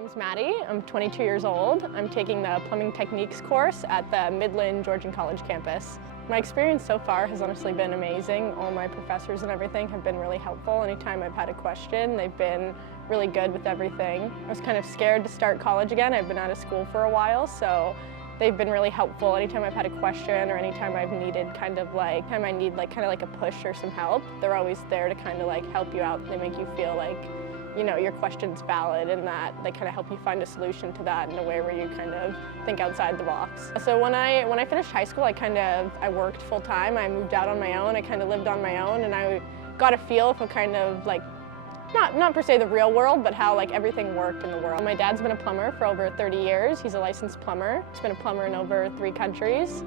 name's Maddie. I'm 22 years old. I'm taking the plumbing techniques course at the Midland Georgian College campus. My experience so far has honestly been amazing. All my professors and everything have been really helpful. Anytime I've had a question, they've been really good with everything. I was kind of scared to start college again. I've been out of school for a while, so they've been really helpful. Anytime I've had a question or anytime I've needed a push or some help, they're always there to kind of like help you out. They make you feel like, you know, your question's valid and that they kind of help you find a solution to that in a way where you kind of think outside the box. So when I finished high school, I worked full time. I moved out on my own. I kind of lived on my own, and I got a feel for kind of like, not per se the real world, but how like everything worked in the world. My dad's been a plumber for over 30 years. He's a licensed plumber. He's been a plumber in over 3 countries.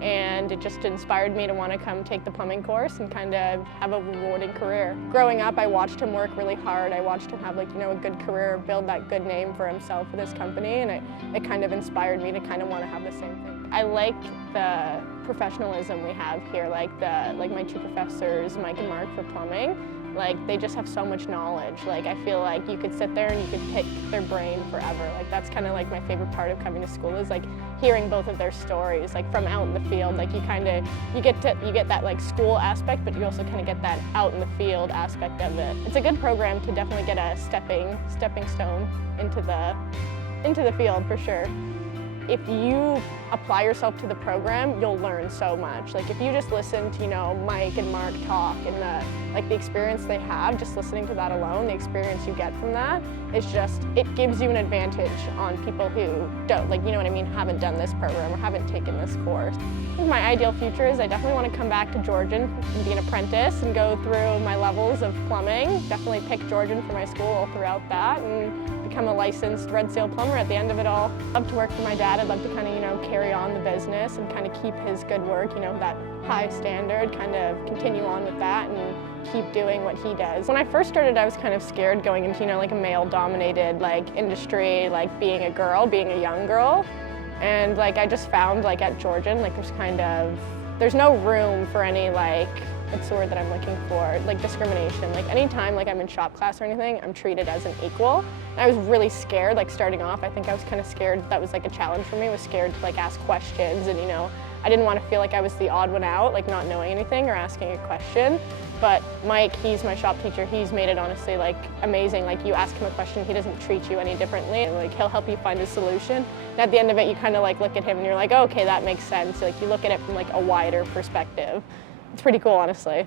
And it just inspired me to want to come take the plumbing course and kind of have a rewarding career. Growing up, I watched him work really hard. I watched him have a good career, build that good name for himself with his company, and it kind of inspired me to kind of want to have the same thing. I like the professionalism we have here, like my 2 professors, Mike and Mark, for plumbing. Like, they just have so much knowledge. Like, I feel like you could sit there and you could pick their brain forever. Like, that's kind of like my favorite part of coming to school, is like hearing both of their stories, like from out in the field. Like, you get that like school aspect, but you also kind of get that out in the field aspect of it. It's a good program to definitely get a stepping stone into the field for sure. If you apply yourself to the program, you'll learn so much. Like, if you just listen to, Mike and Mark talk and the experience they have, just listening to that alone, the experience you get from that, it gives you an advantage on people who don't, haven't done this program or haven't taken this course. I think my ideal future is I definitely want to come back to Georgian and be an apprentice and go through my levels of plumbing. Definitely pick Georgian for my school all throughout that and become a licensed red seal plumber at the end of it all. I'd love to work for my dad. I'd love to kind of, carry on the business and kind of keep his good work, that high standard, kind of continue on with that and keep doing what he does. When I first started, I was kind of scared going into, a male-dominated, industry, being a girl, being a young girl. And, I just found, at Georgian, there's no room for any, what's the word that I'm looking for, discrimination. Anytime, I'm in shop class or anything, I'm treated as an equal. And I was really scared, starting off. I think I was kind of scared that was, a challenge for me. I was scared to, ask questions and, I didn't want to feel like I was the odd one out, not knowing anything or asking a question. But Mike, he's my shop teacher. He's made it honestly, amazing. You ask him a question, he doesn't treat you any differently. He'll help you find a solution. And at the end of it, you kind of, look at him and you're like, oh, okay, that makes sense. You look at it from, a wider perspective. It's pretty cool, honestly.